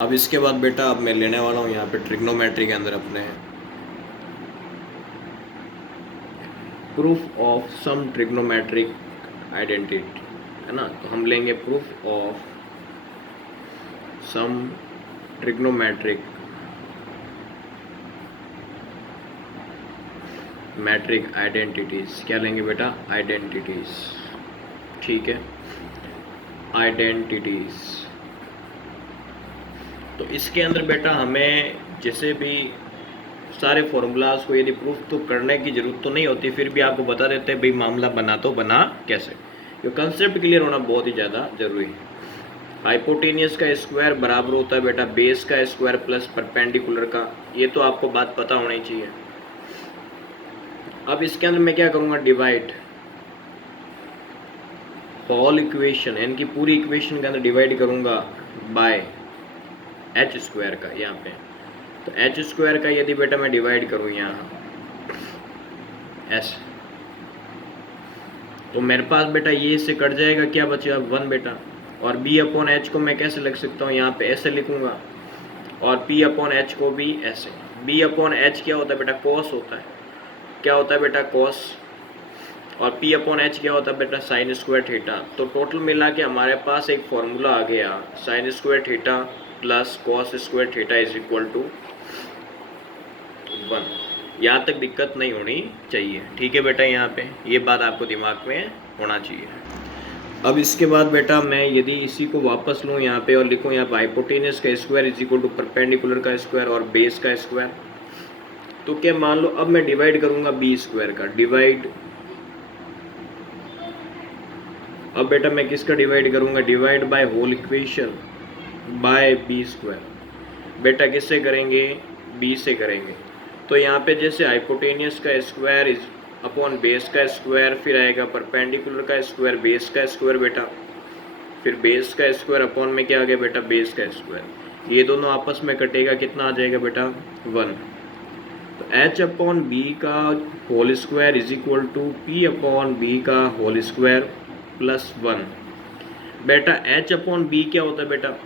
अब इसके बाद बेटा अब मैं लेने वाला हूँ यहाँ पे ट्रिग्नोमेट्री के अंदर अपने proof of some trigonometric identity, है ना। तो हम लेंगे proof of some trigonometric metric identities. क्या लेंगे बेटा? आइडेंटिटीज। ठीक है, आइडेंटिटीज। तो इसके अंदर बेटा हमें जैसे भी सारे फॉर्मूलाज को यदि प्रूफ तो करने की ज़रूरत तो नहीं होती, फिर भी आपको बता देते हैं भाई मामला बना तो बना कैसे। ये कंसेप्ट क्लियर होना बहुत ही ज़्यादा ज़रूरी है। हाइपोटेनियस का स्क्वायर बराबर होता है बेटा बेस का स्क्वायर प्लस परपेंडिकुलर का। ये तो आपको बात पता होनी चाहिए। अब इसके अंदर मैं क्या करूँगा? डिवाइड होल इक्वेशन, इनकी पूरी इक्वेशन के अंदर डिवाइड करूँगा बाय एच स्क्वायर का। यहाँ पे तो एच स्क्वायर का यदि बेटा मैं डिवाइड करूँ यहाँ एस, तो मेरे पास बेटा ये इससे कट जाएगा, क्या बचेगा? 1 बेटा। और बी अपॉन एच को मैं कैसे लिख सकता हूँ? यहाँ पे ऐसे लिखूँगा, और पी अपॉन एच को भी ऐसे। बी अपॉन एच क्या होता है बेटा? कॉस होता है। क्या होता है बेटा? कॉस। और पी अपॉन एच क्या होता है बेटा? Sine square theta. तो टोटल मिला के हमारे पास एक फॉर्मूला आ गया, sine square theta plus cos square theta is equal to 1। यहाँ तक दिक्कत नहीं होनी चाहिए, ठीक है बेटा। यहाँ पे ये बात आपको दिमाग में होना चाहिए। अब इसके बाद बेटा मैं यदि इसी को वापस लूँ यहाँ पे और लिखूँ यहाँ पे हाइपोटेनियस का square is equal to perpendicular का स्क्वायर और बेस का स्क्वायर, तो क्या मान लो अब मैं डिवाइड करूँगा बी स्क्वायर का। डिवाइड, अब बेटा मैं किसका डिवाइड करूँगा? Divide by whole equation by B square. बेटा किससे करेंगे? बी से करेंगे। तो यहाँ पे जैसे हाइपोटेनियस का स्क्वायर इज अपॉन बेस का स्क्वायर, फिर आएगा परपेंडिकुलर का स्क्वायर बेस का स्क्वायर बेटा, फिर बेस का स्क्वायर अपॉन में क्या आ गया बेटा? बेस का स्क्वायर। ये दोनों आपस में कटेगा, कितना आ जाएगा बेटा? 1। तो एच अपॉन बी का whole square is equal to P upon B का होल स्क्वायर प्लस 1। बेटा एच अपॉन बी क्या होता है बेटा?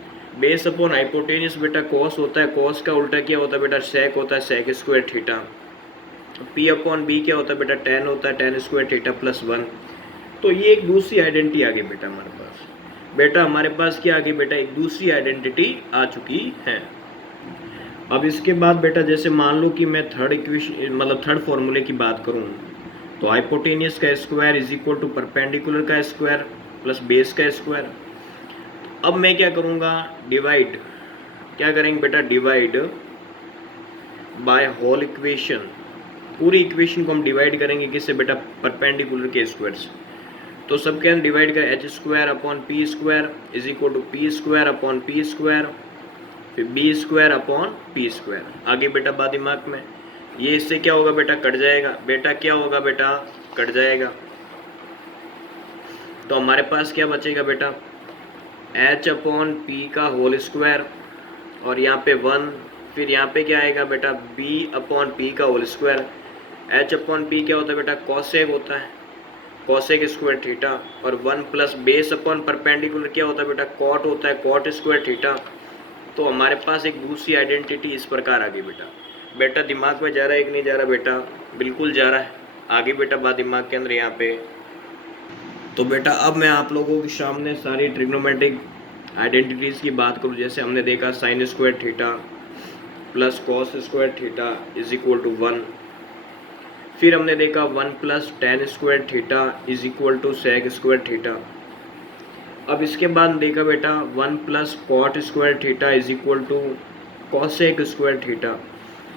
बेस अपॉन हाइपोटेनियस बेटा कॉस होता है। कॉस का उल्टा क्या होता है बेटा? सेक होता है, sec square theta. P upon B क्या होता है बेटा? टेन होता है, टेन स्क्वायर थीटा प्लस 1। तो ये एक दूसरी आइडेंटिटी आ गई बेटा हमारे पास। बेटा हमारे पास क्या आ गई बेटा? एक दूसरी आइडेंटिटी आ चुकी है। अब इसके बाद बेटा जैसे मान लो कि मैं थर्ड इक्वेशन मतलब थर्ड फॉर्मूले की बात करूं, तो हाइपोटेनियस का square is equal to perpendicular का स्क्वायर प्लस बेस का स्क्वायर। अब मैं क्या करूंगा? डिवाइड, क्या करेंगे बेटा? Divide by whole equation. पूरी इक्वेशन को हम डिवाइड करेंगे किससे बेटा? परपेंडिकुलर के स्क्वायर से। तो सबके अंदर डिवाइड करें H square upon P square is equal to P square upon P square, फिर B square upon P square. आगे बेटा बात दिमाग में, ये इससे क्या होगा बेटा? कट जाएगा। बेटा क्या होगा बेटा? कट जाएगा। तो हमारे पास क्या बचेगा बेटा? एच अपॉन पी का होल स्क्वायर और यहाँ पे 1, फिर यहाँ पे क्या आएगा बेटा? बी अपॉन पी का whole square. H upon P क्या होता है बेटा? कॉसेक होता है, कॉसेक स्क्वायर थीटा। और 1 प्लस बेस अपॉन परपेंडिकुलर क्या होता है बेटा? कॉट होता है, कॉट स्क्वायर थीटा। तो हमारे पास एक दूसरी आइडेंटिटी इस प्रकार आ गई बेटा। बेटा दिमाग में जा रहा है कि नहीं जा रहा बेटा? बिल्कुल जा रहा है। आगे बेटा बात दिमाग के अंदर यहाँ पे। तो बेटा अब मैं आप लोगों के सामने सारी ट्रिग्नोमेट्रिक आइडेंटिटीज़ की बात करूँ। जैसे हमने देखा sine square theta plus cos square theta is equal to 1। फिर हमने देखा 1 plus tan square theta is equal to sec square theta. अब इसके बाद देखा बेटा 1 plus cot square theta is equal to cosec square theta.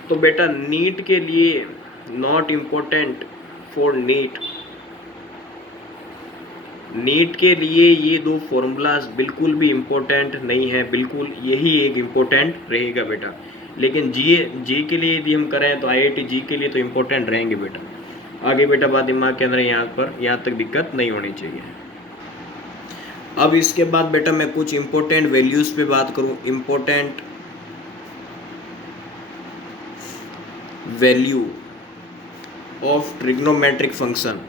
तो बेटा नीट के लिए, not important for NEET, NEET के लिए ये दो फॉर्मूलाज बिल्कुल भी इम्पोर्टेंट नहीं है, बिल्कुल यही एक इम्पोर्टेंट रहेगा बेटा। लेकिन जी के लिए यदि हम करें तो आईआईटी जी के लिए तो इम्पोर्टेंट रहेंगे बेटा। आगे बेटा बात दिमाग के अंदर यहाँ तक दिक्कत नहीं होनी चाहिए। अब इसके बाद बेटा मैं कुछ इम्पोर्टेंट वैल्यूज़ पे बात करूँ। Important value of trigonometric function,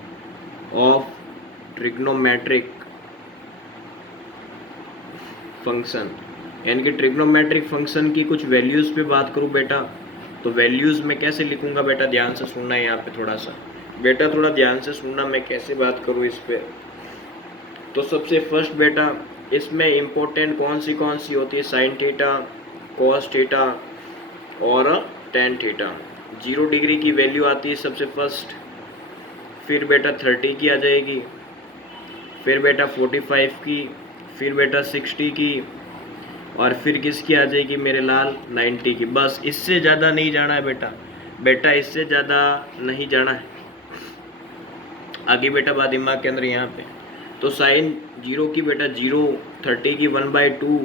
of trigonometric function यानी कि ट्रिग्नोमेट्रिक फंक्शन की कुछ वैल्यूज़ पे बात करूँ बेटा, तो वैल्यूज़ में कैसे लिखूँगा बेटा, ध्यान से सुनना है यहाँ पे थोड़ा सा बेटा, थोड़ा ध्यान से सुनना मैं कैसे बात करूँ इस पे। तो सबसे फर्स्ट बेटा इसमें इम्पोर्टेंट कौन सी होती है, साइन थीटा, कॉस थीटा और टेन थीटा। 0 डिग्री की वैल्यू आती है सबसे फर्स्ट, फिर बेटा 30 की आ जाएगी, फिर बेटा 45 की, फिर बेटा 60 की, और फिर किसकी आ जाएगी मेरे लाल, 90 की। बस इससे ज़्यादा नहीं जाना है बेटा इससे ज़्यादा नहीं जाना है। आगे बेटा बात दिमाग के अंदर यहाँ पे, तो साइन 0 की बेटा 0, 30 की 1/2,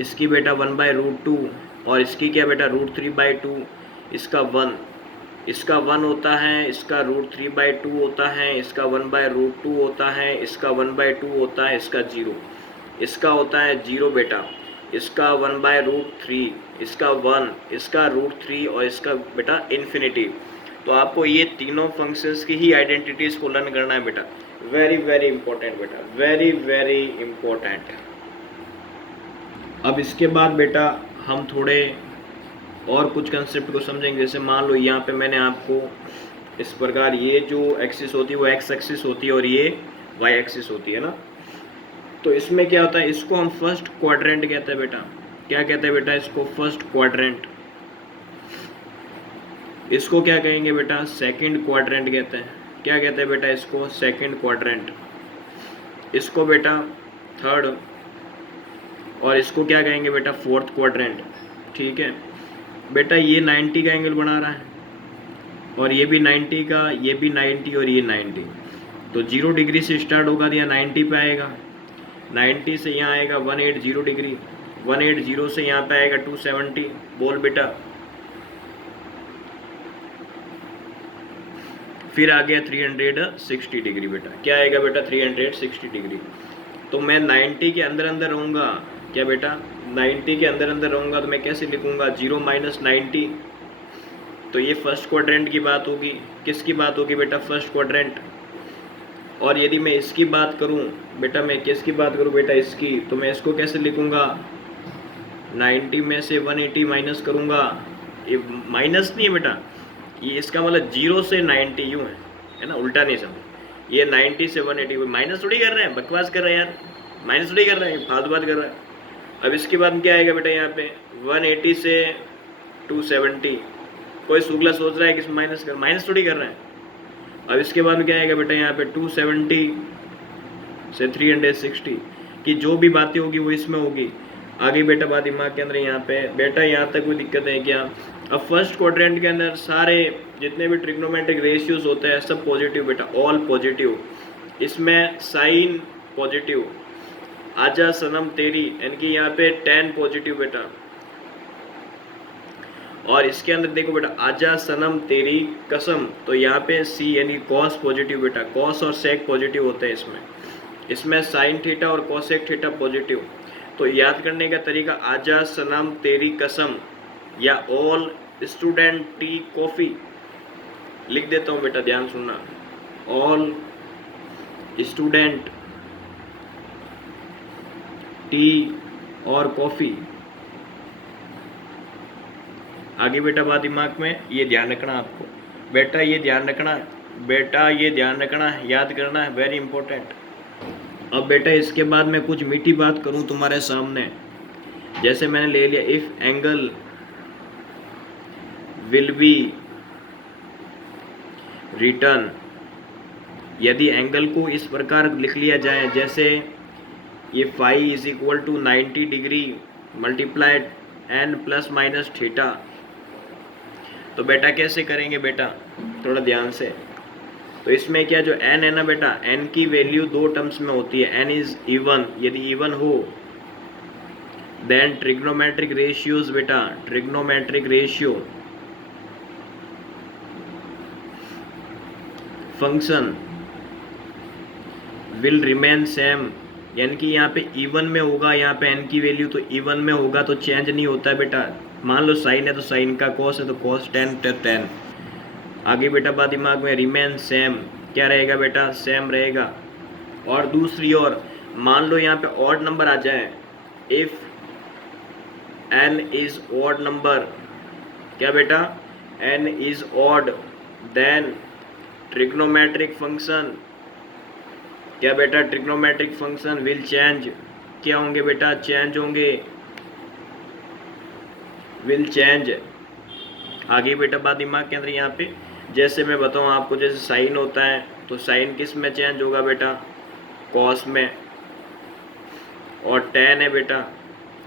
इसकी बेटा 1/√2, और इसकी क्या बेटा √3/2, इसका 1, इसका 1 होता है, इसका √3/2 होता है, इसका 1/√2 होता है, इसका 1/2 होता है, इसका 0, इसका होता है 0 बेटा, इसका 1/√3, इसका 1, इसका √3 और इसका बेटा इन्फिनिटी। तो आपको ये तीनों फंक्शंस की ही आइडेंटिटीज़ को लर्न करना है बेटा, वेरी वेरी इंपॉर्टेंट बेटा, वेरी वेरी इंपॉर्टेंट। अब इसके बाद बेटा हम थोड़े और कुछ कंसेप्ट को समझेंगे। जैसे मान लो यहाँ पे मैंने आपको इस प्रकार, ये जो एक्सिस होती है वो एक्स एक्सिस होती है और ये वाई एक्सिस होती है ना, तो इसमें क्या होता है, इसको हम फर्स्ट क्वाड्रेंट कहते हैं बेटा। क्या कहते हैं बेटा, इसको फर्स्ट क्वाड्रेंट। इसको क्या कहेंगे बेटा, सेकंड क्वाड्रेंट कहते हैं। क्या कहते हैं बेटा, इसको सेकंड क्वाड्रेंट। इसको बेटा थर्ड, और इसको क्या कहेंगे बेटा, फोर्थ क्वाड्रेंट। ठीक है बेटा, ये 90 का एंगल बना रहा है, और ये भी 90 का, ये भी 90 और ये 90। तो 0 डिग्री से स्टार्ट होगा तो यहाँ 90 पे आएगा, 90 से यहाँ आएगा 180 डिग्री, 180 से यहाँ पे आएगा 270। बोल बेटा, फिर आ गया 360 डिग्री बेटा। क्या आएगा बेटा, 360 डिग्री। तो मैं 90 के अंदर अंदर रहूँगा, क्या बेटा 90 के अंदर अंदर रहूँगा, तो मैं कैसे लिखूँगा, 0 - 90। तो ये फर्स्ट क्वाड्रेंट की बात होगी। किसकी बात होगी बेटा, फर्स्ट क्वाड्रेंट। और यदि मैं इसकी बात करूं बेटा, मैं किसकी बात करूं बेटा, इसकी, तो मैं इसको कैसे लिखूंगा, 90 में से 180 माइनस करूंगा। ये माइनस नहीं है बेटा, ये इसका मतलब 0 से 90 यूँ है ना, उल्टा नहीं समझ। ये 90 से 180 माइनस थोड़ी कर रहे हैं, बकवास कर रहे हैं यार, माइनस थोड़ी कर रहे हैं, फालतू बात कर रहा है। अब इसके बाद क्या आएगा बेटा, यहाँ पे 180 से 270। कोई शुक्ला सोच रहा है कि माइनस कर, माइनस थोड़ी कर रहे हैं। अब इसके बाद क्या आएगा बेटा, यहाँ पे 270 से 360 की जो भी बातें होगी वो इसमें होगी। आगे बेटा बात दिमाग के अंदर यहाँ पे बेटा, यहाँ तक कोई दिक्कत है क्या। अब फर्स्ट क्वाड्रेंट के अंदर सारे जितने भी ट्रिग्नोमेट्रिक रेशियोज होते हैं सब पॉजिटिव बेटा, ऑल पॉजिटिव। इसमें साइन पॉजिटिव, आजा सनम तेरी, यानी कि यहाँ पे 10 पॉजिटिव बेटा। और इसके अंदर देखो बेटा, आजा सनम तेरी कसम, तो यहाँ पे सी यानी कॉस पॉजिटिव बेटा, कॉस और सेक पॉजिटिव होते हैं इसमें। इसमें साइन थीटा और कोसेक थीटा पॉजिटिव। तो याद करने का तरीका, आजा सनम तेरी कसम या ऑल स्टूडेंट टी कॉफ़ी लिख देता हूँ बेटा, ध्यान सुनना, ऑल स्टूडेंट टी और कॉफ़ी। आगे बेटा बात दिमाग में ये ध्यान रखना आपको बेटा, ये ध्यान रखना बेटा, ये ध्यान रखना, याद करना है, वेरी इंपॉर्टेंट। अब बेटा इसके बाद मैं कुछ मीठी बात करूं तुम्हारे सामने। जैसे मैंने ले लिया, if angle will be return, यदि एंगल को इस प्रकार लिख लिया जाए, जैसे ये phi is equal to 90 degree multiplied n plus minus theta. तो बेटा कैसे करेंगे बेटा, थोड़ा ध्यान से। तो इसमें क्या, जो n है ना बेटा, n की वैल्यू दो टर्म्स में होती है, n इज इवन, यदि इवन हो देन ट्रिग्नोमेट्रिक रेशियोज बेटा, trigonometric ratio function will remain same, यानी कि यहाँ पे इवन में होगा, यहाँ पे n की वैल्यू तो इवन में होगा तो चेंज नहीं होता है बेटा। मान लो साइन है तो साइन का, कॉस है तो कॉस 10। आगे बेटा बात दिमाग में, रिमेन सेम, क्या रहेगा बेटा, सेम रहेगा। और दूसरी ओर मान लो यहाँ पे ऑड नंबर आ जाए, if n is odd number, क्या बेटा, n is odd, then trigonometric function, क्या बेटा, ट्रिग्नोमेट्रिक फंक्शन विल चेंज, क्या होंगे बेटा, चेंज होंगे, विल चेंज। आगे बेटा बात दिमाग के अंदर यहाँ पे, जैसे मैं बताऊँ आपको, जैसे साइन होता है तो साइन किस में चेंज होगा बेटा, कॉस में, और टेन है बेटा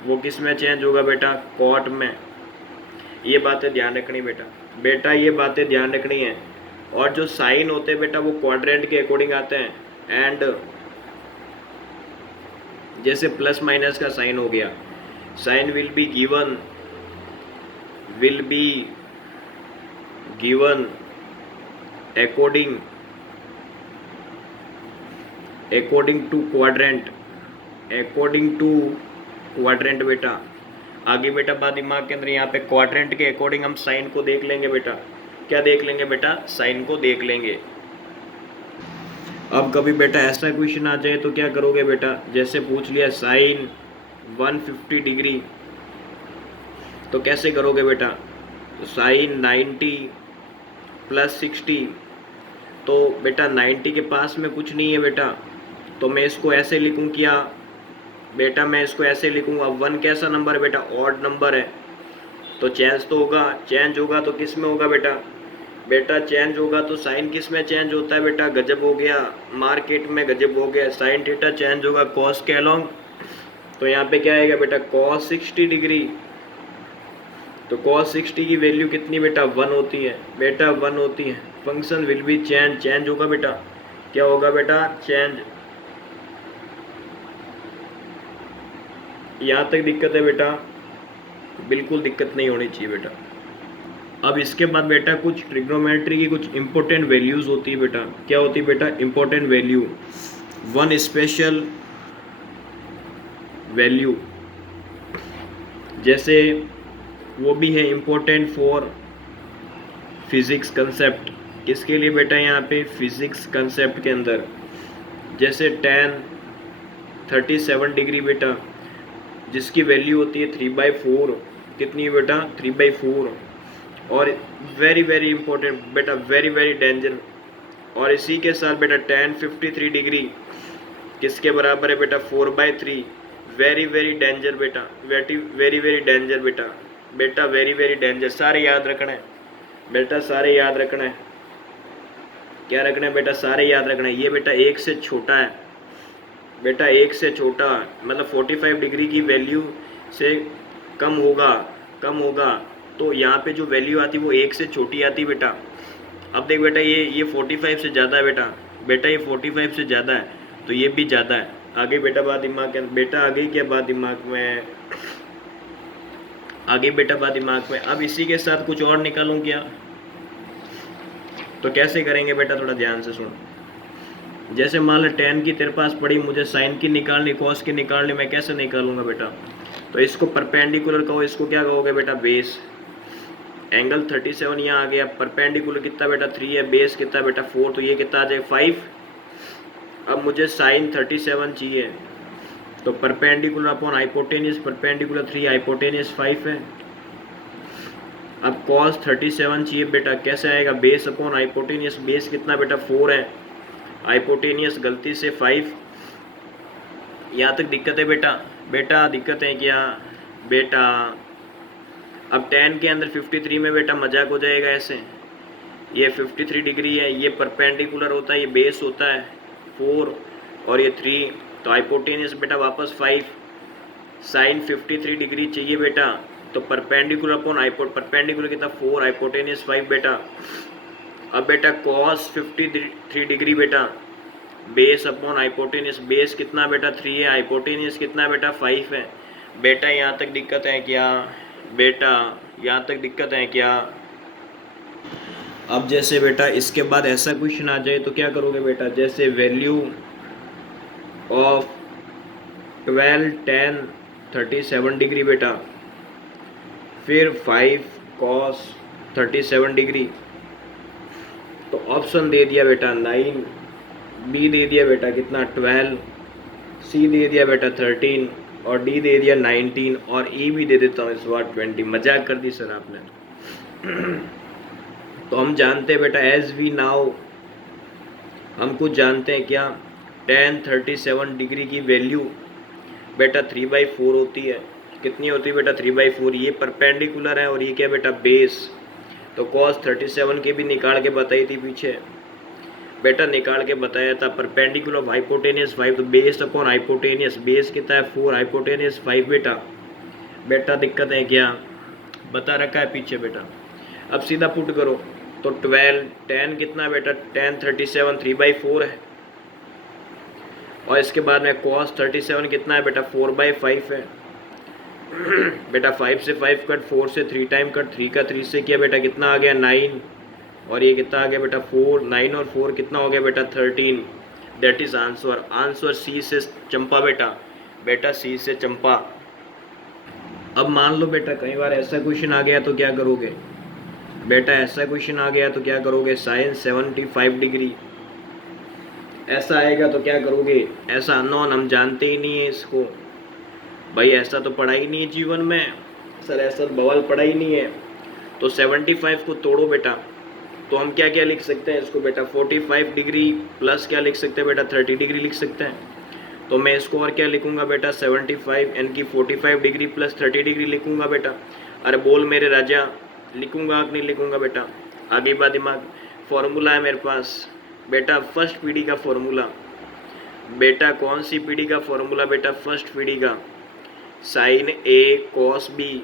वो किस में चेंज होगा बेटा, कॉट में। ये बातें ध्यान रखनी बेटा, बेटा ये बातें ध्यान रखनी है। और जो साइन होते हैं बेटा वो क्वाड्रेंट के अकॉर्डिंग आते हैं, एंड जैसे प्लस माइनस का साइन हो गया, sine will be given according to quadrant बेटा। आगे बेटा बात दिमाग के अंदर यहाँ पे क्वाड्रेंट के अकॉर्डिंग हम साइन को देख लेंगे बेटा, क्या देख लेंगे बेटा, साइन को देख लेंगे। अब कभी बेटा ऐसा क्वेश्चन आ जाए तो क्या करोगे बेटा, जैसे पूछ लिया साइन 150 डिग्री, तो कैसे करोगे बेटा, तो साइन 90 प्लस 60, तो बेटा 90 के पास में कुछ नहीं है बेटा, तो मैं इसको ऐसे लिखूं, क्या बेटा, मैं इसको ऐसे लिखूंगा, 1 कैसा नंबर है बेटा, ऑड नंबर है, तो चेंज तो होगा, चेंज होगा तो किस में होगा बेटा, बेटा चेंज होगा तो साइन किस में चेंज होता है बेटा, गजब हो गया, मार्केट में गजब हो गया, साइन थीटा चेंज होगा कॉस के अलोंग, तो यहाँ पे क्या आएगा बेटा, कॉस 60 डिग्री, तो कॉस 60 की वैल्यू कितनी बेटा, 1 होती है बेटा, 1 होती है। फंक्शन विल बी चेंज होगा बेटा, क्या होगा बेटा, चेंज। यहाँ तक दिक्कत है बेटा, बिल्कुल दिक्कत नहीं होनी चाहिए बेटा। अब इसके बाद बेटा कुछ ट्रिग्नोमेट्री की कुछ इंपॉर्टेंट वैल्यूज होती है बेटा, क्या होती है बेटा, important value, one special value, जैसे वो भी है इंपॉर्टेंट फॉर फिजिक्स कंसेप्ट, किसके लिए बेटा, यहाँ पे फिजिक्स कंसेप्ट के अंदर, जैसे tan 37 डिग्री बेटा, जिसकी वैल्यू होती है 3/4, कितनी बेटा, 3/4, और वेरी वेरी इंपॉर्टेंट बेटा, वेरी वेरी डेंजर। और इसी के साथ बेटा tan 53 डिग्री किसके बराबर है बेटा, 4/3, वेरी वेरी डेंजर बेटा, वेरी वेरी डेंजर बेटा, बेटा वेरी वेरी डेंजर, सारे याद रखना है बेटा, सारे याद रखना है, क्या रखना है बेटा, सारे याद रखना है। ये बेटा 1 से छोटा है बेटा, 1 से छोटा, मतलब 45 डिग्री की वैल्यू से कम होगा, तो यहाँ पे जो वैल्यू आती है वो 1 से छोटी आती है बेटा। अब देख बेटा ये 45 से ज़्यादा है बेटा, बेटा ये 45 से ज़्यादा है, तो ये भी ज़्यादा है। आगे बेटा बात दिमाग के, बेटा आगे क्या बात दिमाग में, आगे बेटा बात दिमाग में। अब इसी के साथ कुछ और निकालूं क्या, तो कैसे करेंगे बेटा, थोड़ा ध्यान से सुन। जैसे मान लो tan की तेरे पास पड़ी, मुझे साइन की निकालनी, कॉस की निकालनी, मैं कैसे निकालूंगा बेटा, तो इसको परपेंडिकुलर कहो, इसको क्या कहोगे बेटा, बेस। एंगल 37 यहाँ आ गया, परपेंडिकुलर कितना बेटा 3 है, बेस कितना बेटा 4, तो ये कितना आ जाएगा 5। अब मुझे साइन 37 चाहिए, तो perpendicular upon hypotenuse, perpendicular 3, hypotenuse 5 है। अब कॉस 37 चाहिए बेटा, कैसे आएगा, बेस अपॉन हाइपोटेनियस, बेस कितना बेटा 4 है, हाइपोटेनियस गलती से 5। यहाँ तक दिक्कत है बेटा, बेटा दिक्कत है क्या बेटा। अब tan के अंदर 53 में बेटा मजाक हो जाएगा ऐसे, ये 53 डिग्री है, ये परपेंडिकुलर होता है, ये बेस होता है 4 और ये 3, तो हाइपोटेनियस बेटा वापस 5, साइन 53 डिग्री चाहिए बेटा, तो परपेंडिकुलर अपॉन परपेंडिकुलर कितना 4, हाइपोटेनियस 5 बेटा। अब बेटा कॉस 53 डिग्री बेटा, बेस अपॉन हाइपोटेनियस, बेस कितना बेटा 3 है, हाइपोटेनियस कितना बेटा 5 है। बेटा यहाँ तक दिक्कत है क्या बेटा, यहाँ तक दिक्कत है क्या। अब जैसे बेटा इसके बाद ऐसा क्वेश्चन आ जाए तो क्या करोगे बेटा, जैसे वैल्यू ऑफ 12 tan 37 डिग्री बेटा, फिर 5 cos 37 डिग्री, तो ऑप्शन दे दिया बेटा 9, बी दे दिया बेटा कितना 12, सी दे दिया बेटा 13, और डी दे दिया 19 और ई भी दे देता हूँ इस बार 20। मजाक कर दी सर आपने। तो हम जानते हैं बेटा एज वी नाउ, हम कुछ जानते हैं क्या, tan 37 डिग्री की वैल्यू बेटा 3/4 होती है। कितनी होती है बेटा 3/4। ये परपेंडिकुलर है और ये क्या बेटा बेस। तो cos 37 की भी निकाल के बताई थी पीछे बेटा, निकाल के बताया था। परपेंडिकुलर ऑफ हाइपोटेनियस 5, तो बेस्ड अपॉन हाइपोटेनियस, बेस कितना है 4, हाइपोटेनियस 5 बेटा। बेटा दिक्कत है क्या, बता रखा है पीछे बेटा। अब सीधा पुट करो तो 12 tan कितना है बेटा, tan 37 3/4 है। और इसके बाद में cos 37 कितना है बेटा 4/5 है। बेटा 5 से 5 कट, 4 से 3 टाइम कट, 3 का 3 से किया बेटा कितना आ गया 9, और ये कितना आ गया बेटा 4, 9 और 4 कितना हो गया बेटा 13। That is answer. Answer C से चंपा बेटा, बेटा सी से चंपा। अब मान लो बेटा कई बार ऐसा क्वेश्चन आ गया तो क्या करोगे बेटा, ऐसा क्वेश्चन आ गया तो क्या करोगे, साइन 75 डिग्री ऐसा आएगा तो क्या करोगे, ऐसा अननोन हम जानते ही नहीं है इसको भाई, ऐसा तो पढ़ा ही नहीं है जीवन में सर, ऐसा बवाल पढ़ा ही नहीं है। तो 75 को तोड़ो बेटा, तो हम क्या क्या लिख सकते हैं इसको बेटा, 45 डिग्री प्लस क्या लिख सकते हैं बेटा 30 डिग्री लिख सकते हैं। तो मैं इसको और क्या लिखूंगा बेटा 75 यानी कि 45 डिग्री प्लस 30 डिग्री लिखूंगा बेटा। अरे बोल मेरे राजा, लिखूंगा कि नहीं लिखूंगा बेटा, आगे बात दिमाग। फॉर्मूला है मेरे पास बेटा, फर्स्ट पीढ़ी का फॉर्मूला बेटा, कौन सी पीढ़ी का फॉर्मूला बेटा, फर्स्ट पीढ़ी का, sign A cos B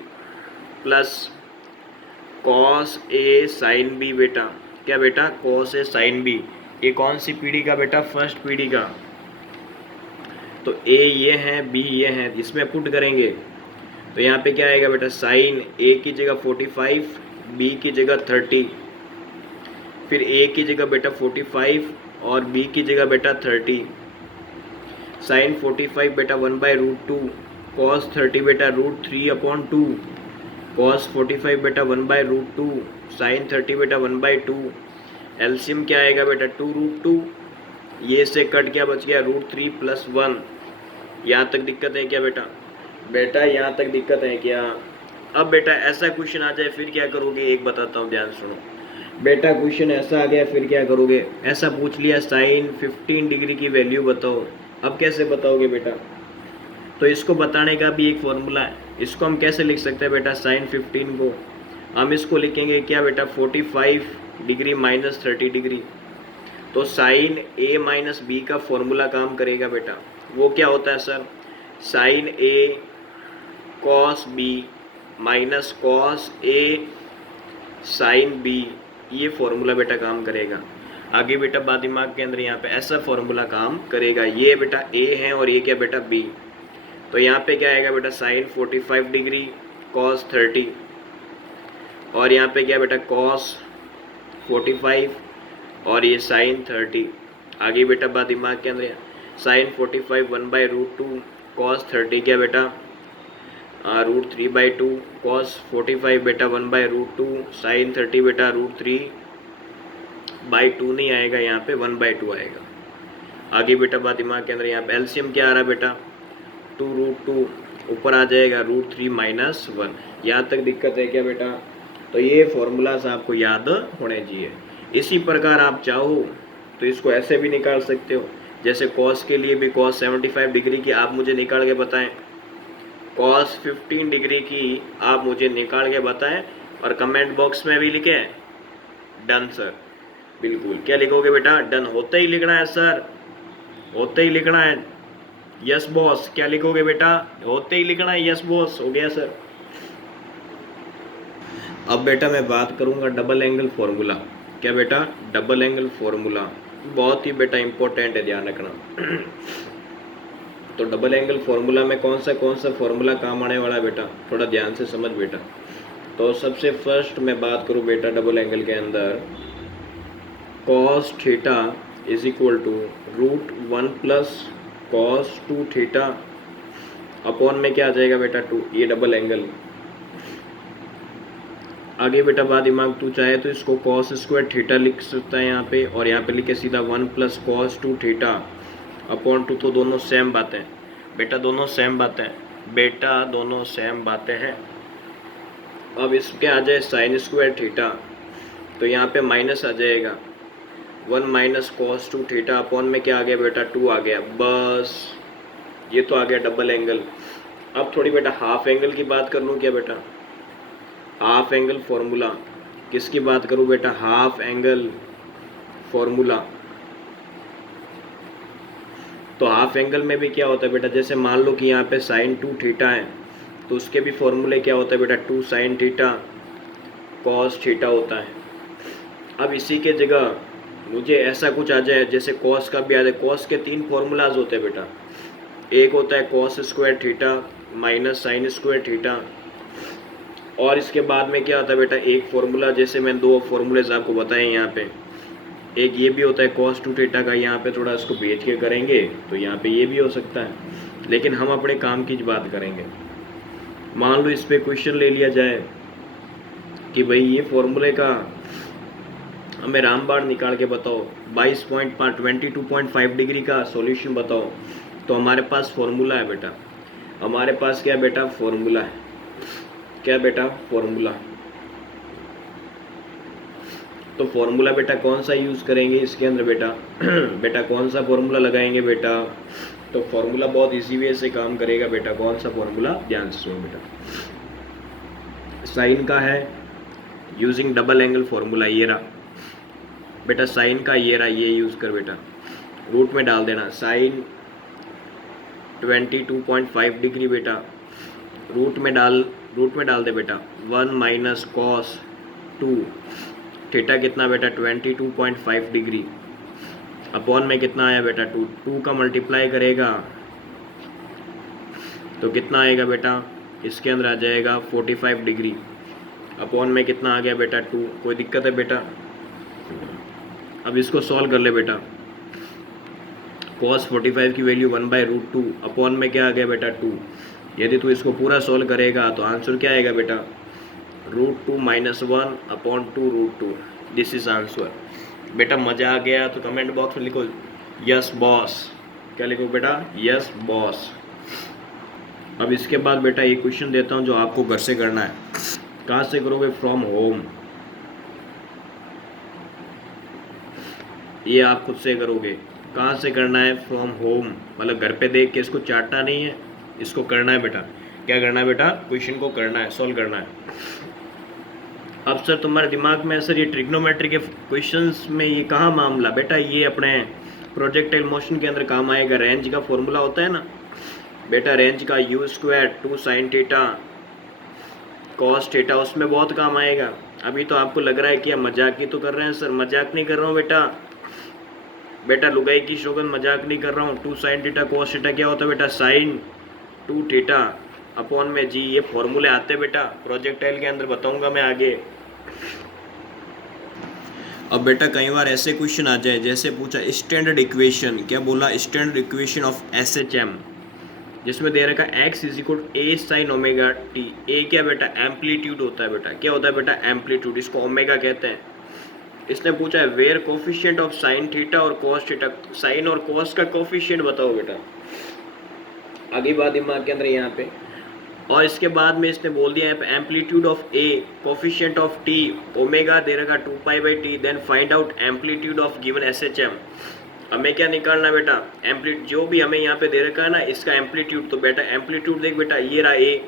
plus cos A sine B बेटा, क्या बेटा कॉस ए साइन बी। ये कौन सी पीढ़ी का बेटा, फर्स्ट पीढ़ी का। तो ए ये है, बी ये है, इसमें पुट करेंगे तो यहाँ पे क्या आएगा बेटा, साइन ए की जगह 45, बी की जगह 30, फिर ए की जगह बेटा 45 और बी की जगह बेटा 30। साइन 45 बेटा 1/√2, कॉस 30 बेटा √3/2, कॉस 45 बेटा 1/√2, साइन 30 बेटा 1/2। एलसीएम क्या आएगा बेटा 2√2, ये से कट क्या बच गया √3 + 1। यहाँ तक दिक्कत है क्या बेटा, बेटा यहाँ तक दिक्कत है क्या। अब बेटा ऐसा क्वेश्चन आ जाए फिर क्या करोगे, एक बताता हूँ ध्यान सुनो बेटा। क्वेश्चन ऐसा आ गया फिर क्या करोगे, ऐसा पूछ लिया साइन 15 डिग्री की वैल्यू बताओ, अब कैसे बताओगे बेटा। तो इसको बताने का भी एक फॉर्मूला है, इसको हम कैसे लिख सकते हैं बेटा, साइन 15 को हम इसको लिखेंगे क्या बेटा 45 डिग्री माइनस 30 डिग्री। तो साइन ए माइनस बी का फॉर्मूला काम करेगा बेटा, वो क्या होता है sir, sign A cos B minus cos A sine B, ये फॉर्मूला बेटा काम करेगा। आगे बेटा बात दिमाग के अंदर, यहाँ पे ऐसा फॉर्मूला काम करेगा। ये बेटा ए है और ये क्या बेटा बी, तो यहाँ पे क्या आएगा बेटा साइन 45 डिग्री कॉस 30 और यहाँ पे क्या बेटा कॉस 45 और ये साइन 30। आगे बेटा बात दिमाग के अंदर, साइन 45 1/√2 कॉस 30 क्या बेटा √3/2, कॉस 45 बेटा 1/√2, साइन 30 बेटा √3/2 नहीं आएगा, यहाँ पे 1/2 आएगा। आगे बेटा बात दिमाग के अंदर, यहाँ पे एलसीएम क्या आ रहा है बेटा 2√2, ऊपर आ जाएगा √3 - 1। यहाँ तक दिक्कत है क्या बेटा। तो ये फॉर्मूलाज आपको याद होने चाहिए। इसी प्रकार आप चाहो तो इसको ऐसे भी निकाल सकते हो, जैसे कॉस के लिए भी कॉस 75 डिग्री की आप मुझे निकाल के बताएं, कॉस 15 डिग्री की आप मुझे निकाल के बताएं और कमेंट बॉक्स में भी लिखें डन सर। बिल्कुल, क्या लिखोगे बेटा, डन होते ही लिखना है सर, होते ही लिखना है। यस बॉस, क्या लिखोगे बेटा, होते ही लिखना है यस बॉस। हो गया सर। अब बेटा मैं बात करूंगा डबल एंगल फॉर्मूला। क्या बेटा, डबल एंगल फॉर्मूला बहुत ही बेटा इंपॉर्टेंट है, ध्यान रखना। तो डबल एंगल फॉर्मूला में कौन सा फॉर्मूला काम आने वाला है बेटा, थोड़ा ध्यान से समझ बेटा। तो सबसे फर्स्ट मैं बात करूं बेटा डबल एंगल के अंदर, cos theta is equal to √1 plus cos 2 थीटा अपॉन में क्या आ जाएगा बेटा 2, ये डबल एंगल। आगे बेटा बात दिमाग, तू चाहे तो इसको cos स्क्वायर थीटा लिख सकता है यहाँ पे, और यहाँ पे लिखे सीधा 1 प्लस cos 2 थीटा अपॉन 2, तो दोनों सेम बातें बेटा, दोनों सेम बातें। बेटा दोनों सेम बातें हैं। अब इसके आ जाए साइन स्क्वायर थीटा, तो यहाँ पे माइनस आ जाएगा 1 माइनस कॉस 2 थीटा अपॉन में क्या आ गया बेटा 2 आ गया। बस ये तो आ गया डबल एंगल। अब थोड़ी बेटा हाफ एंगल की बात कर लूँ क्या बेटा, हाफ एंगल फॉर्मूला किसकी बात करूँ बेटा, हाफ एंगल फॉर्मूला। तो हाफ एंगल में भी क्या होता है बेटा, जैसे मान लो कि यहाँ पे साइन 2 थीटा है तो उसके भी फॉर्मूले क्या होता है बेटा 2 साइन थीटा कॉस थीटा होता है। अब इसी के जगह मुझे ऐसा कुछ आ जाए जैसे कॉस का भी आ जाए, कॉस के 3 फॉर्मूलाज होते हैं बेटा, एक होता है cos square theta minus sign square theta, और इसके बाद में क्या होता है बेटा एक फॉर्मूला, जैसे मैंने 2 फॉर्मूलेज आपको बताए यहाँ पे, एक ये भी होता है cos 2 थीटा का, यहाँ पे थोड़ा इसको भेज के करेंगे तो यहाँ पे ये भी हो सकता है, लेकिन हम अपने काम की बात करेंगे। मान लो इस पे क्वेश्चन ले लिया जाए कि भाई ये फॉर्मूले का हमें रामबाण निकाल के बताओ, 22.5 डिग्री का सॉल्यूशन बताओ, तो हमारे पास फॉर्मूला है बेटा, हमारे पास क्या बेटा फॉर्मूला है, क्या बेटा फॉर्मूला। तो फॉर्मूला बेटा कौन सा यूज़ करेंगे इसके अंदर बेटा बेटा कौन सा फॉर्मूला लगाएंगे बेटा, तो फॉर्मूला बहुत इजी वे से काम करेगा बेटा। कौन सा फॉर्मूला, ध्यान से सुनो बेटा, साइन का है यूजिंग डबल एंगल फॉर्मूला, ये रहा बेटा साइन का, ये रहा, ये यूज़ कर बेटा, रूट में डाल देना साइन 22.5 डिग्री बेटा, रूट में डाल दे बेटा 1 माइनस कॉस 2 थीटा कितना बेटा 22.5 डिग्री अपॉन में कितना आया बेटा 2 का मल्टीप्लाई करेगा तो कितना आएगा बेटा, इसके अंदर आ जाएगा 45 डिग्री अपॉन में कितना आ गया बेटा 2। कोई दिक्कत है बेटा, अब इसको सॉल्व कर ले बेटा, cos 45 की वैल्यू 1/√2 अपॉन में क्या आ गया बेटा 2। यदि तू इसको पूरा सॉल्व करेगा तो आंसर क्या आएगा बेटा √2 - 1 अपॉन 2√2, दिस इज आंसर। बेटा मज़ा आ गया तो कमेंट बॉक्स में लिखो यस बॉस, क्या लिखो बेटा यस बॉस। अब इसके बाद बेटा ये क्वेश्चन देता हूँ जो आपको घर से करना है। कहाँ से करोगे, फ्रॉम होम, ये आप खुद से करोगे। कहाँ से करना है, फ्रॉम होम, मतलब घर पे देख के इसको चाटना नहीं है, इसको करना है बेटा। क्या करना है बेटा, क्वेश्चन को करना है, सॉल्व करना है। अब सर तुम्हारे दिमाग में सर ये ट्रिग्नोमेट्री के क्वेश्चंस में ये कहाँ मामला, बेटा ये अपने प्रोजेक्टाइल मोशन के अंदर काम आएगा। रेंज का फॉर्मूला होता है ना बेटा, रेंज का u² 2 sine theta cos theta, उसमें बहुत काम आएगा। अभी तो आपको लग रहा है कि आप मजाक ही तो कर रहे हैं सर, मजाक नहीं कर रहा हूँ बेटा लुगाई की शोगन, मजाक नहीं कर रहा हूँ। 2 साइन थीटा कॉस थीटा क्या होता है बेटा, साइन 2 थीटा अपॉन में जी, ये फॉर्मूले आते हैं बेटा प्रोजेक्टाइल के अंदर, बताऊंगा मैं आगे। अब बेटा कई बार ऐसे क्वेश्चन आ जाए, जैसे पूछा स्टैंडर्ड इक्वेशन, क्या बोला स्टैंडर्ड इक्वेशन ऑफ SHM, जिसमें दे रखा x = a sin omega t। a क्या बेटा एम्पलीट्यूड होता है बेटा, क्या होता है बेटा एम्पलीट्यूड, इसको ओमेगा कहते हैं। इसने पूछा है where coefficient of sine theta और कॉस थीटा, साइन और कॉस का कोफिशिएंट बताओ बेटा, आगे बात दिमाग के अंदर यहाँ पे। और इसके बाद में इसने बोल दिया है amplitude of A, coefficient of T, omega दे रखा 2π/t, then find out amplitude of given SHM। हमें क्या निकालना है बेटा, एम्पलीट्यूड, जो भी हमें यहाँ पे दे रखा है ना इसका एम्पलीट्यूड। तो बेटा एम्पलीट्यूड देख बेटा, ये रहा ए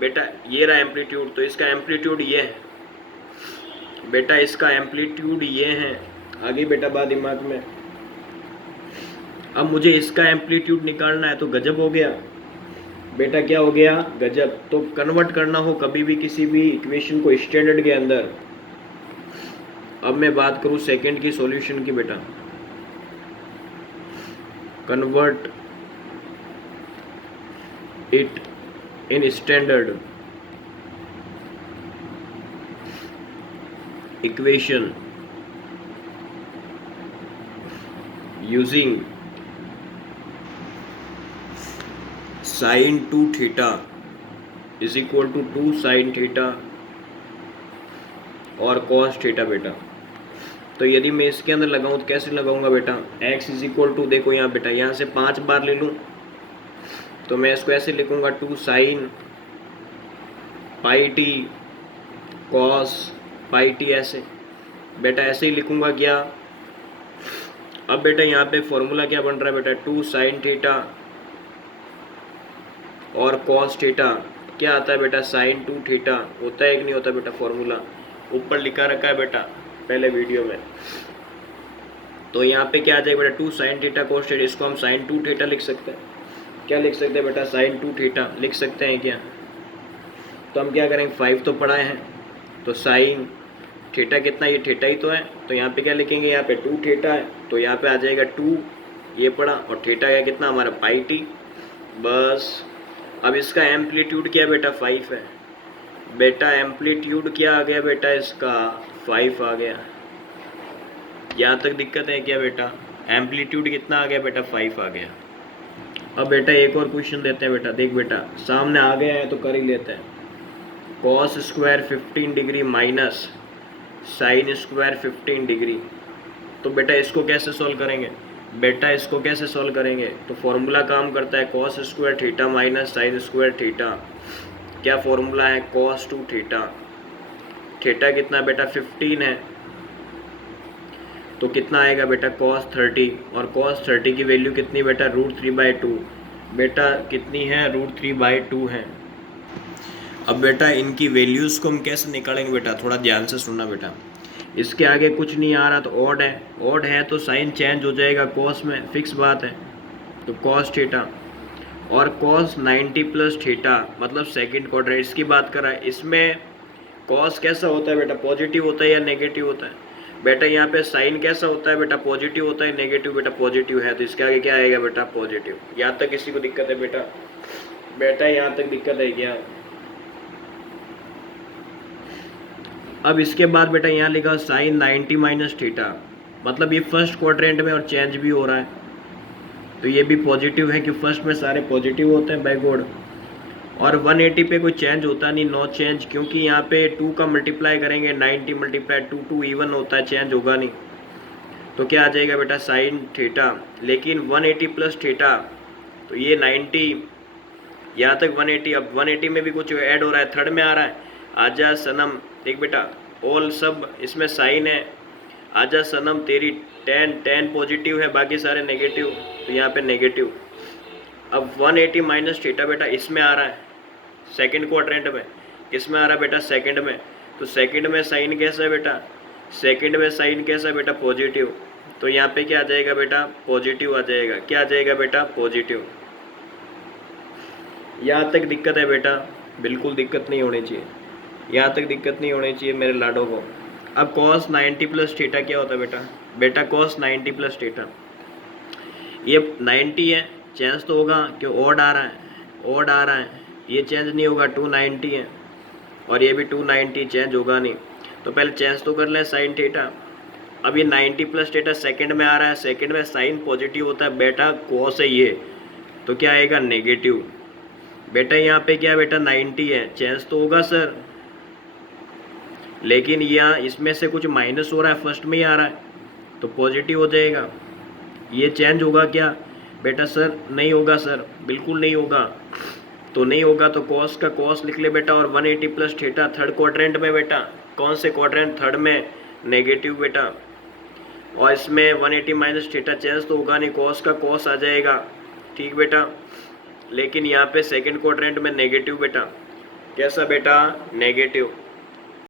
बेटा, ये रहा एम्पलीट्यूड, तो इसका एम्पलीट्यूड ये है बेटा, इसका एम्पलीट्यूड ये है। आगे बेटा बात दिमाग में, अब मुझे इसका एम्पलीट्यूड निकालना है, तो गजब हो गया बेटा, क्या हो गया गजब। तो कन्वर्ट करना हो कभी भी किसी भी इक्वेशन को स्टैंडर्ड के अंदर। अब मैं बात करूं सेकंड की सॉल्यूशन की बेटा, convert it in standard equation using sin 2 theta is equal to 2 sine theta और कॉस थीटा बेटा। तो यदि मैं इसके अंदर लगाऊं तो कैसे लगाऊंगा बेटा, x = देखो यहाँ बेटा, यहाँ से 5 बार ले लूँ तो मैं इसको ऐसे लिखूंगा 2 sine pi T cos pi T, ऐसे बेटा ऐसे ही लिखूंगा क्या। अब बेटा यहाँ पे फॉर्मूला क्या बन रहा है बेटा, 2 साइन थीटा और कॉस थीटा क्या आता है बेटा, साइन 2 थीटा होता है कि नहीं होता बेटा, फॉर्मूला ऊपर लिखा रखा है बेटा पहले वीडियो में। तो यहाँ पे क्या आ जाएगा बेटा, 2 साइन थीटा कॉस थीटा, इसको हम साइन 2 थीटा लिख सकते हैं। क्या लिख सकते हैं बेटा, साइन 2 थीटा लिख सकते हैं क्या। तो हम क्या करेंगे, 5 तो पढ़ाए हैं, तो साइन थीटा कितना, ये थीटा ही तो है, तो यहाँ पे क्या लिखेंगे, यहाँ पे 2 थीटा है, तो यहाँ पे आ जाएगा 2 ये पड़ा, और थीटा का कितना हमारा पाई टी, बस। अब इसका एम्पलीट्यूड क्या बेटा 5 है बेटा, एम्पलीट्यूड क्या आ गया बेटा, इसका 5 आ गया। यहाँ तक दिक्कत है क्या बेटा, एम्पलीट्यूड कितना आ गया बेटा, 5 आ गया। अब बेटा एक और क्वेश्चन देते हैं बेटा, देख बेटा सामने आ गया है तो कर ही लेते हैं। Cos square 15 degree minus sine square 15 degree, तो बेटा इसको कैसे सॉल्व करेंगे बेटा, इसको कैसे सॉल्व करेंगे, तो फॉर्मूला काम करता है cos square theta minus sign square theta. क्या फॉर्मूला है, कॉस 2 थीटा, थीटा कितना बेटा 15 है, तो कितना आएगा बेटा कॉस 30, और कॉस 30 की वैल्यू कितनी बेटा, √3/2 बेटा कितनी है, √3/2 है। अब बेटा इनकी वैल्यूज़ को हम कैसे निकालेंगे बेटा, थोड़ा ध्यान से सुनना बेटा। इसके आगे कुछ नहीं आ रहा तो ऑड है, ऑड है तो साइन चेंज हो जाएगा कॉस में, फिक्स बात है, तो कॉस थीटा, और कॉस 90 प्लस थीटा मतलब सेकंड क्वाड्रेंट, इसकी बात कर रहा है। इसमें कॉस कैसा होता है बेटा, पॉजिटिव होता है या नेगेटिव होता है बेटा, यहाँ पे साइन कैसा होता है बेटा, पॉजिटिव होता है नेगेटिव, बेटा पॉजिटिव है, तो इसके आगे क्या आएगा बेटा, पॉजिटिव। यहाँ तक किसी को दिक्कत है बेटा, बेटा यहाँ तक दिक्कत है क्या। अब इसके बाद बेटा यहाँ लिखा साइन 90 माइनस थीटा, मतलब ये फर्स्ट क्वाड्रेंट में और चेंज भी हो रहा है, तो ये भी पॉजिटिव है कि फर्स्ट में सारे पॉजिटिव होते हैं बाय गॉड। और 180 पे कोई चेंज होता नहीं, नो चेंज, क्योंकि यहाँ पे 2 का मल्टीप्लाई करेंगे 90 मल्टीप्लाई 2 इवन होता है, चेंज होगा नहीं। तो क्या आ जाएगा बेटा साइन थीटा, लेकिन 180 प्लस थीटा, तो ये 90 यहाँ तक 180, अब 180 में भी कुछ ऐड हो रहा है, थर्ड में आ रहा है, आजा सनम, देख बेटा ऑल सब इसमें साइन है, आजा सनम तेरी 10 पॉजिटिव है, बाकी सारे नेगेटिव, तो यहाँ पे नेगेटिव। अब 180 माइनस थीटा बेटा इसमें आ रहा है सेकंड क्वाड्रेंट में, किसमें आ रहा है बेटा, सेकंड में, तो सेकंड में साइन कैसा है बेटा, सेकंड में साइन कैसा है बेटा, पॉजिटिव, तो यहाँ पे क्या आ जाएगा बेटा, पॉजिटिव आ जाएगा, क्या आ जाएगा बेटा, पॉजिटिव। यहाँ तक दिक्कत है बेटा, बिल्कुल दिक्कत नहीं होनी चाहिए, यहाँ तक दिक्कत नहीं होनी चाहिए मेरे लाडो को। अब cos 90 प्लस थीटा क्या होता है बेटा, बेटा cos 90 प्लस थीटा, ये 90 है, चेंज तो होगा कि ऑड आ रहा है, ऑड आ रहा है, ये चेंज नहीं होगा, 290 है, और ये भी 290, चेंज होगा नहीं, तो पहले चेंज तो कर लें साइन थीटा। अब ये 90 प्लस थीटा सेकंड में आ रहा है, सेकंड में साइन पॉजिटिव होता है बेटा, cos है ये, तो क्या आएगा नेगेटिव। बेटा यहाँ पे क्या बेटा 90 है, चेंज तो होगा सर, लेकिन यहाँ इसमें से कुछ माइनस हो रहा है, फर्स्ट में ही आ रहा है, तो पॉजिटिव हो जाएगा, ये चेंज होगा क्या बेटा, सर नहीं होगा सर, बिल्कुल नहीं होगा, तो नहीं होगा तो कॉस का कॉस लिख ले बेटा, और 180 प्लस थीटा थर्ड क्वाड्रेंट में बेटा, कौन से क्वाड्रेंट, थर्ड में, नेगेटिव बेटा, और इसमें 180 माइनस थीटा चेंज तो होगा नहीं, कॉस का कॉस आ जाएगा, ठीक बेटा, लेकिन यहाँ पे सेकंड क्वाड्रेंट में नेगेटिव बेटा, कैसा बेटा, नेगेटिव।